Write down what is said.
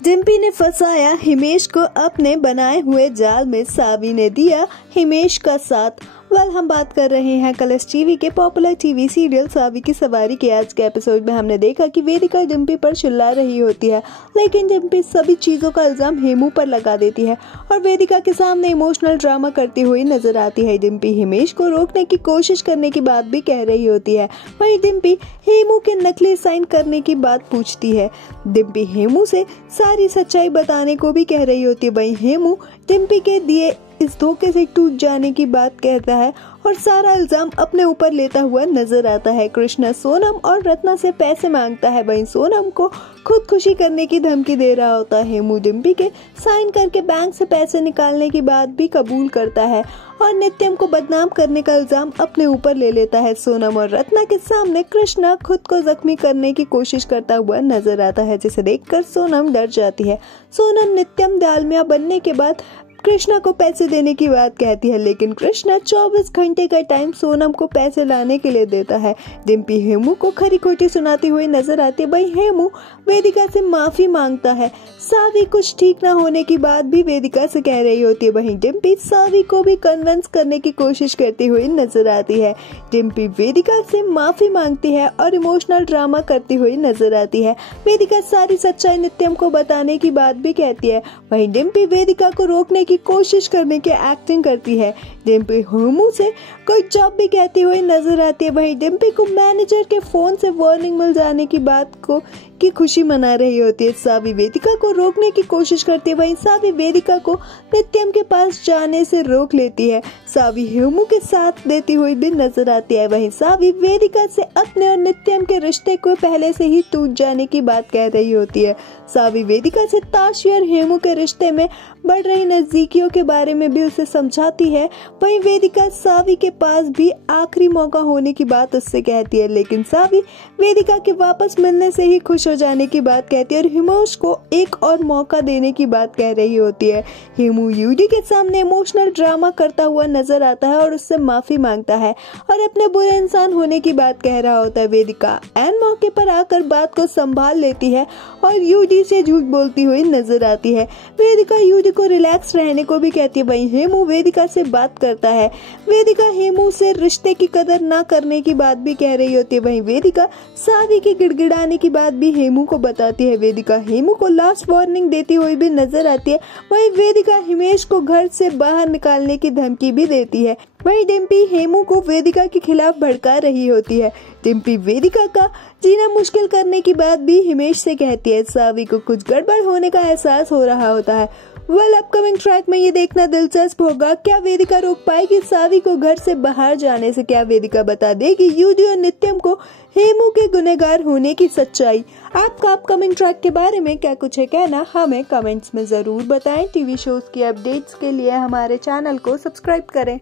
डिम्पी ने फंसाया हिमेश को अपने बनाए हुए जाल में, सावी ने दिया हिमेश का साथ। हम बात कर रहे हैं कलर्स टीवी के पॉपुलर टीवी सीरियल सावी की सवारी के आज के एपिसोड में हमने देखा कि वेदिका डिम्पी पर चिल्ला रही होती है, लेकिन डिम्पी सभी चीजों का इल्जाम हेमू पर लगा देती है और वेदिका के सामने इमोशनल ड्रामा करती हुई नजर आती है। डिम्पी हिमेश को रोकने की कोशिश करने की बात भी कह रही होती है। वहीं डिम्पी हेमू के नकली साइन करने की बात पूछती है। डिम्पी हेमू से सारी सच्चाई बताने को भी कह रही होती है। वहीं हेमू डिम्पी के दिए इस धोखे से टूट जाने की बात कहता है और सारा इल्जाम अपने ऊपर लेता हुआ नजर आता है। कृष्णा सोनम और रत्ना से पैसे मांगता है, वहीं सोनम को खुदकुशी करने की धमकी दे रहा होता है। हेमू डिम्पी के साइन करके बैंक से पैसे निकालने की बात भी कबूल करता है और नित्यम को बदनाम करने का इल्जाम अपने ऊपर ले लेता है। सोनम और रत्ना के सामने कृष्णा खुद को जख्मी करने की कोशिश करता हुआ नजर आता है, जिसे देखकर सोनम डर जाती है। सोनम नित्यम दालमिया बनने के बाद कृष्णा को पैसे देने की बात कहती है, लेकिन कृष्णा 24 घंटे का टाइम सोनम को पैसे लाने के लिए देता है। डिम्पी हेमू को खरी खोटी सुनाती हुई नजर आती है। वहीं हेमू वेदिका से माफी मांगता है। सावी कुछ ठीक ना होने की बात भी वेदिका से कह रही होती है। वहीं डिम्पी सावी को भी कन्विंस करने की कोशिश करती हुई नजर आती है। डिम्पी वेदिका से माफी मांगती है और इमोशनल ड्रामा करती हुई नजर आती है। वेदिका सारी सच्चाई नित्यम को बताने की बात भी कहती है। वहीं डिम्पी वेदिका को रोकने की कोशिश करने की एक्टिंग करती है। डिम्पी हेमू से कोई जॉब भी कहती हुई नजर आती है। वहीं डिम्पी को मैनेजर के फोन से वार्निंग मिल जाने की बात की खुशी मना रही होती है। सावी वेदिका को रोकने की कोशिश करती है। वहीं सावी वेदिका को नित्यम के पास जाने से रोक लेती है। सावी हेमू के साथ देती हुई भी नजर आती है। वहीं सावी वेदिका से अपने और नित्यम के रिश्ते को पहले से ही टूट जाने की बात कह रही होती है। सावी वेदिका से ताशी और हेमू के रिश्ते में बढ़ रही नजदीकियों के बारे में भी उसे समझाती है। वहीं वेदिका सावी के पास भी आखिरी मौका होने की बात उससे कहती है, लेकिन सावी वेदिका के वापस मिलने से ही खुश हो जाने की बात कहती है और हिमेश को एक और मौका देने की बात कह रही होती है। हेमू यूडी के सामने इमोशनल ड्रामा करता हुआ नजर आता है और उससे माफी मांगता है और अपने बुरे इंसान होने की बात कह रहा होता है। वेदिका एन मौके पर आकर बात को संभाल लेती है और यूडी से झूठ बोलती हुई नजर आती है। वेदिका यूडी को रिलैक्स रहने को भी कहती है। वहीं हेमू वेदिका से बात करता है। वेदिका हेमू से रिश्ते की कदर ना करने की बात भी कह रही होती है। वहीं वेदिका सावी की गिड़गिड़ाने की बात भी हेमू को बताती है। वेदिका हेमू को लास्ट वार्निंग देती हुई भी नजर आती है। वहीं वेदिका हिमेश को घर से बाहर निकालने की धमकी भी देती है। वहीं डिम्पी हेमू को वेदिका के खिलाफ भड़का रही होती है। डिम्पी वेदिका का जीना मुश्किल करने की बात भी हिमेश से कहती है। सावी को कुछ गड़बड़ होने का एहसास हो रहा होता है। अपकमिंग ट्रैक में ये देखना दिलचस्प होगा, क्या वेदिका रोक पाएगी सावी को घर से बाहर जाने से? क्या वेदिका बता देगी यूडी और नित्यम को हेमू के गुनहगार होने की सच्चाई? आपका अपकमिंग ट्रैक के बारे में क्या कुछ है कहना, हमें कमेंट्स में जरूर बताएं। टीवी शोज की अपडेट्स के लिए हमारे चैनल को सब्सक्राइब करें।